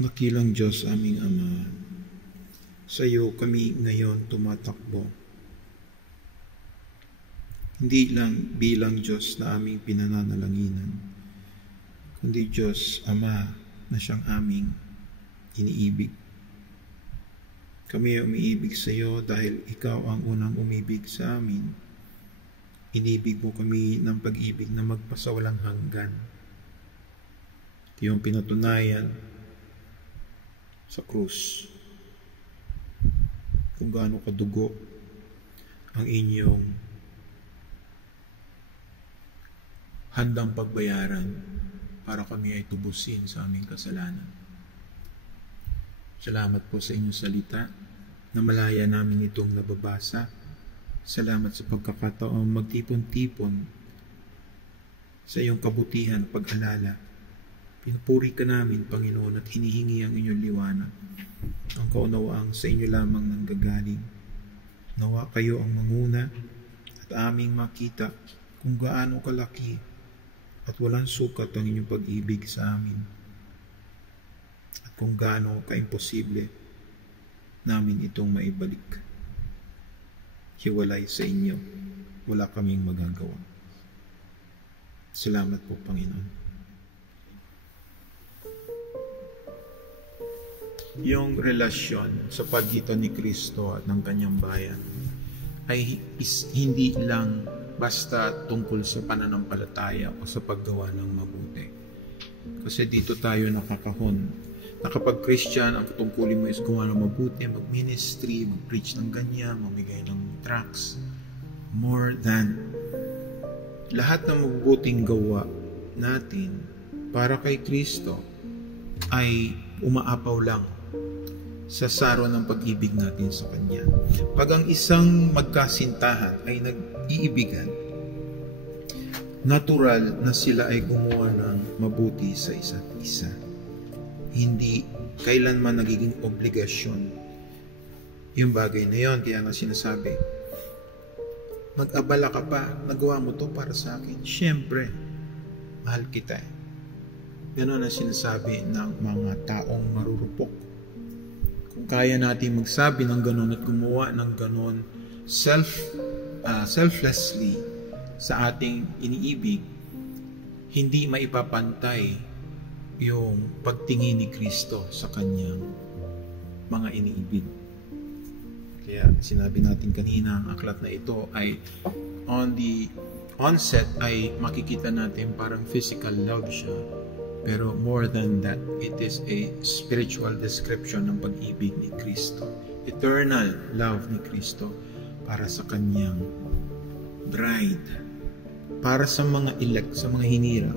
Dakilang Diyos aming Ama, sa iyo kami ngayon tumatakbo. Hindi lang bilang Diyos na aming pinananalanginan, kundi Diyos Ama na siyang aming iniibig. Kami ay umiibig sa iyo dahil ikaw ang unang umibig sa amin. Inibig mo kami ng pag-ibig na magpasawalang hanggan. Ito yung pinatunayan sa krus kung gaano kadugo ang inyong handang pagbayaran para kami ay tubusin sa aming kasalanan. Salamat po sa inyong salita na malaya namin itong nababasa. Salamat sa pagkakataong magtipon-tipon sa iyong kabutihan pag-alala. Pinupuri ka namin, Panginoon, at hinihingi ang inyong liwanag. Ang kaunawaang sa inyo lamang nanggagaling. Nawa kayo ang manguna at aming makita kung gaano kalaki at walang sukat ang inyong pag-ibig sa amin. At kung gaano kaimposible namin itong maibalik. Hiwalay sa inyo, wala kaming magagawa. Salamat po, Panginoon. Yung relasyon sa pagitan ni Kristo at ng kanyang bayan ay hindi lang basta tungkol sa pananampalataya o sa paggawa ng mabuti. Kasi dito tayo nakakahon na kapag Christian, ang tungkulin mo is gumawa ng mabuti, mag-ministry, mag-preach ng ganyan, mamigay ng tracts. More than lahat ng mabubuting gawa natin para kay Kristo ay umaapaw lang sa saro ng pag-ibig natin sa Kanya. Pag ang isang magkasintahan ay nag-iibigan, natural na sila ay gumawa ng mabuti sa isa't isa. Hindi kailanman nagiging obligasyon yung bagay na yon. Kaya nga sinasabi, mag-abala ka pa, nagawa mo to para sa akin. Siyempre, mahal kita. Ganon ang sinasabi ng mga taong marurupok. Kung kaya natin magsabi ng ganon at gumawa ng ganon selflessly sa ating iniibig, hindi maipapantay yung pagtingin ni Kristo sa kanyang mga iniibig. Kaya sinabi natin kanina, ang aklat na ito ay on the onset ay makikita natin parang physical love siya. Pero more than that, it is a spiritual description ng pag-ibig ni Kristo. Eternal love ni Kristo para sa kanyang bride. Para sa mga elect, sa mga hinirang.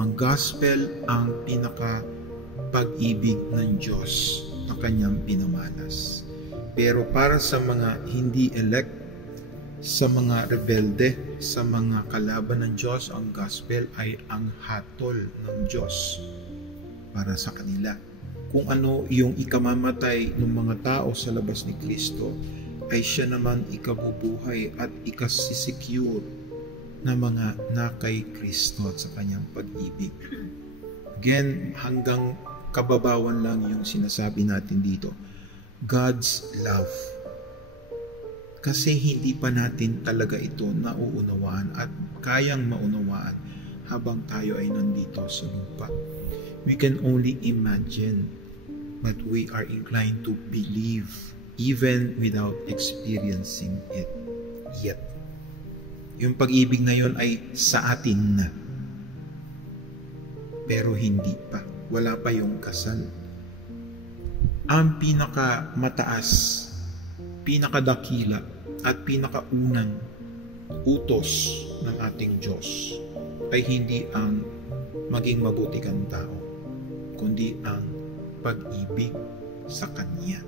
Ang gospel ang pinaka-pag-ibig ng Diyos na kanyang pinamalas. Pero para sa mga hindi elect, sa mga rebelde, sa mga kalaban ng Diyos, ang gospel ay ang hatol ng Diyos para sa kanila. Kung ano yung ikamamatay ng mga tao sa labas ni Kristo, ay siya naman ikabubuhay at ikasisecure na mga nakay Kristo at sa kanyang pag-ibig. Again, hanggang kababawan lang yung sinasabi natin dito. God's love. Kasi hindi pa natin talaga ito nauunawaan at kayang maunawaan habang tayo ay nandito sa lupa. We can only imagine, but we are inclined to believe even without experiencing it yet. Yung pag-ibig na yun ay sa atin na. Pero hindi pa. Wala pa yung kasal. Ang pinakamataas, pinakadakila at pinakaunang utos ng ating Diyos ay hindi ang maging mabuti kang tao, kundi ang pag-ibig sa Kanya.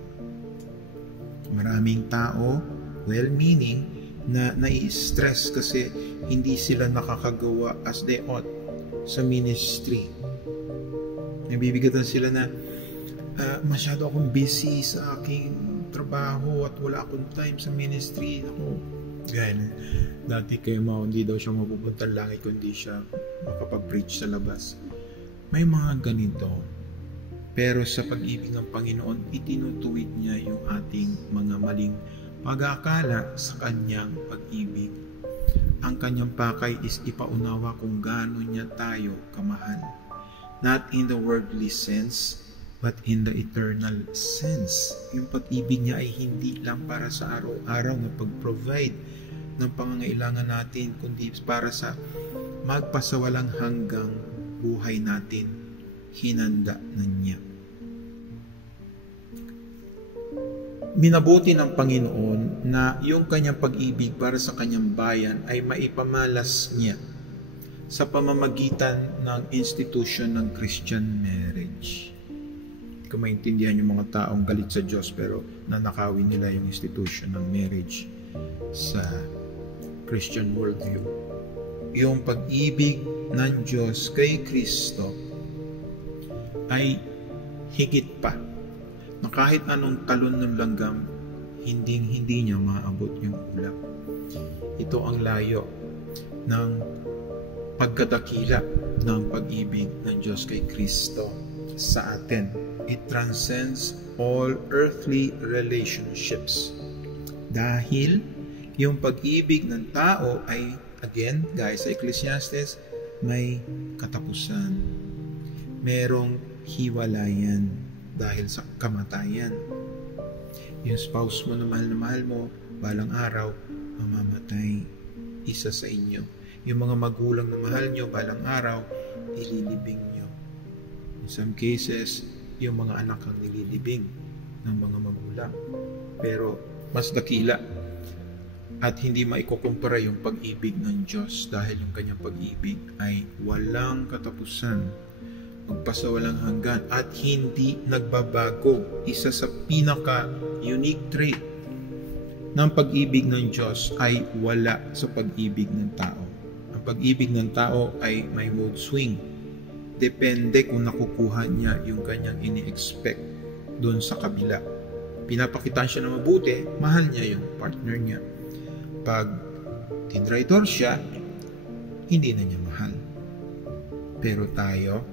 Maraming tao, well-meaning, na nai-stress kasi hindi sila nakakagawa as they ought sa ministry. Nabibigatan sila na masyado akong busy sa aking trabaho at wala akong time sa ministry. Ako, ganyan. Dati kay Mao, hindi daw siya mapupunta langit kundi siya makapag-preach sa labas. May mga ganito Pero sa pag-ibig ng Panginoon, itinutuwid niya yung ating mga maling pag-aakala sa kanyang pag-ibig. Ang kanyang pakay is ipaunawa kung gaano niya tayo kamahal. Not in the worldly sense, but in the eternal sense. Yung pag-ibig niya ay hindi lang para sa araw-araw na pag-provide ng pangangailangan natin, kundi para sa magpasawalang hanggang buhay natin. Hinanda na niya. Minabuti ng Panginoon na yung kanyang pag-ibig para sa kanyang bayan ay maipamalas niya sa pamamagitan ng institution ng Christian marriage. Hindi ko maintindihan yung mga taong galit sa Diyos pero nanakawin nila yung institution ng marriage sa Christian worldview. Yung pag-ibig ng Diyos kay Kristo ay higit pa na kahit anong talon ng langgam, hindi niya maabot yung ulap. Ito ang layo ng pagkadakila ng pag-ibig ng Diyos kay Kristo sa atin. It transcends all earthly relationships. Dahil yung pag-ibig ng tao ay, again, guys, sa Ecclesiastes, may katapusan. Merong hiwalayan dahil sa kamatayan. Yung spouse mo na mahal mo, balang araw, mamamatay. Isa sa inyo. Yung mga magulang na mahal nyo, balang araw, ililibing nyo. In some cases, yung mga anak ang nililibing ng mga magulang. Pero mas dakila at hindi maikukumpara yung pag-ibig ng Diyos dahil yung kanyang pag-ibig ay walang katapusan, magpasawalang hanggan at hindi nagbabago. Isa sa pinaka-unique trait ng pag-ibig ng Diyos ay wala sa pag-ibig ng tao. Ang pag-ibig ng tao ay may mood swing. Depende kung nakukuha niya yung kanyang ini-expect doon sa kabila. Pinapakitaan siya na mabuti, mahal niya yung partner niya. Pag tinraitor siya, hindi na niya mahal. Pero tayo,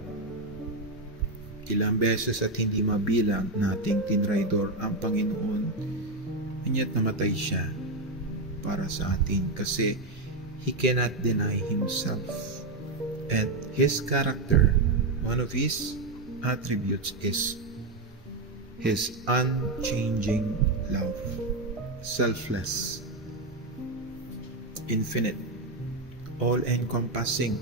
ilang beses at hindi mabilang nating tinraidor ang Panginoon, and yet namatay siya para sa atin kasi He cannot deny Himself. And His character, one of His attributes is His unchanging love, selfless, infinite, all-encompassing.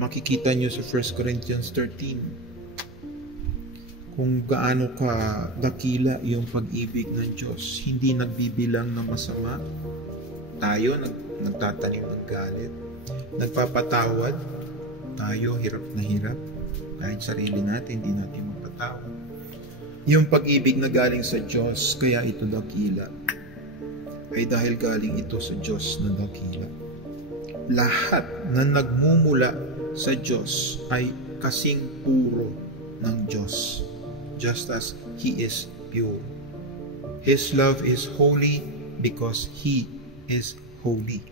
Makikita nyo sa 1 Corinthians 13 kung gaano ka dakila yung pag-ibig ng Diyos. Hindi nagbibilang ng masama. Tayo nagtatanim ng galit, nagpapatawad. Tayo hirap na hirap. Kahit sarili natin, hindi natin mapatawad. Yung pag-ibig na galing sa Diyos, kaya ito dakila, ay dahil galing ito sa Diyos na dakila. Lahat na nagmumula sa Diyos ay kasing puro ng Diyos, just as He is pure. His love is holy because He is holy.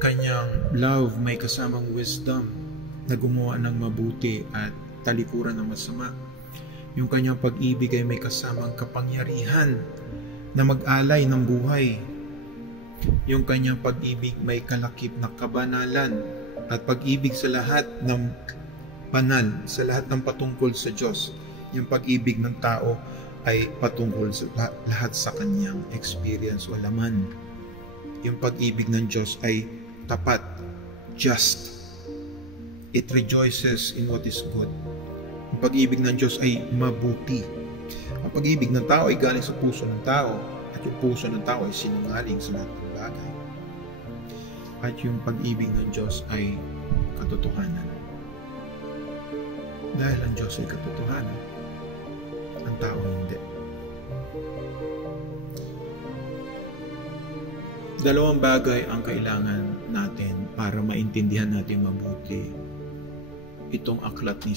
Kanyang love may kasamang wisdom na gumawa ng mabuti at talikuran ng masama. Yung kanyang pag-ibig ay may kasamang kapangyarihan na mag-alay ng buhay. Yung kanyang pag-ibig may kalakip na kabanalan at pag-ibig sa lahat ng banal, sa lahat ng patungkol sa Diyos. Yung pag-ibig ng tao ay patungkol sa lahat sa kanyang experience o laman. Yung pag-ibig ng Diyos ay tapat, just. It rejoices in what is good. Ang pag-ibig ng Diyos ay mabuti. Ang pag-ibig ng tao ay galing sa puso ng tao at yung puso ng tao ay sinungaling sa lahat ng bagay. At yung pag-ibig ng Diyos ay katotohanan. Dahil ang Diyos ay katotohanan, ang tao hindi. Dalawang bagay ang kailangan natin para maintindihan natin mabuti itong aklat ni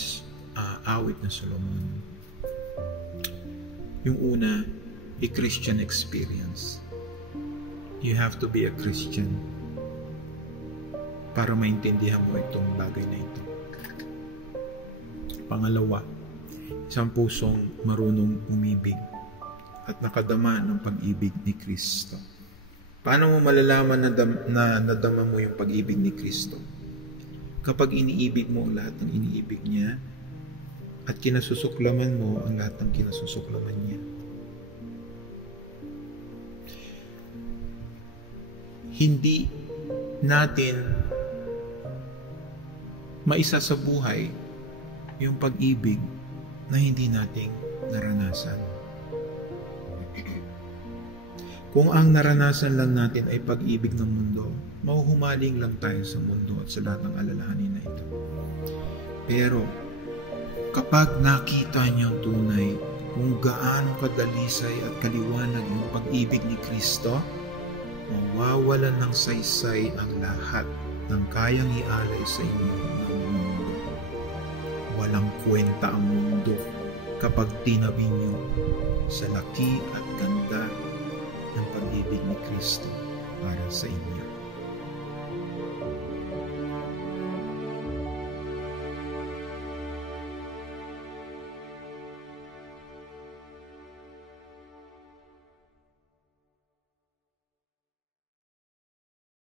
awit na Solomon. Yung una, a Christian experience. You have to be a Christian para maintindihan mo itong bagay na ito. Pangalawa, Isang pusong marunong umibig at nakadama ng pag-ibig ni Kristo. Paano mo malalaman na nadama mo yung pag-ibig ni Kristo? Kapag iniibig mo ang lahat ng iniibig niya at kinasusuklaman mo ang lahat ng kinasusuklaman niya. Hindi natin maisa sa buhay yung pag-ibig na hindi nating naranasan. Kung ang naranasan lang natin ay pag-ibig ng mundo, mahuhumaling lang tayo sa mundo at sa lahat ng alalahanin na ito. Pero, kapag nakita niyo ang tunay kung gaano kadalisay at kaliwanag yung pag-ibig ni Kristo, mawawalan ng saysay ang lahat ng kayang ialay sa inyo ng mundo. Walang kwenta ang mundo kapag tinabi niyo sa laki at ganda ng pag-ibig ni Kristo para sa inyo.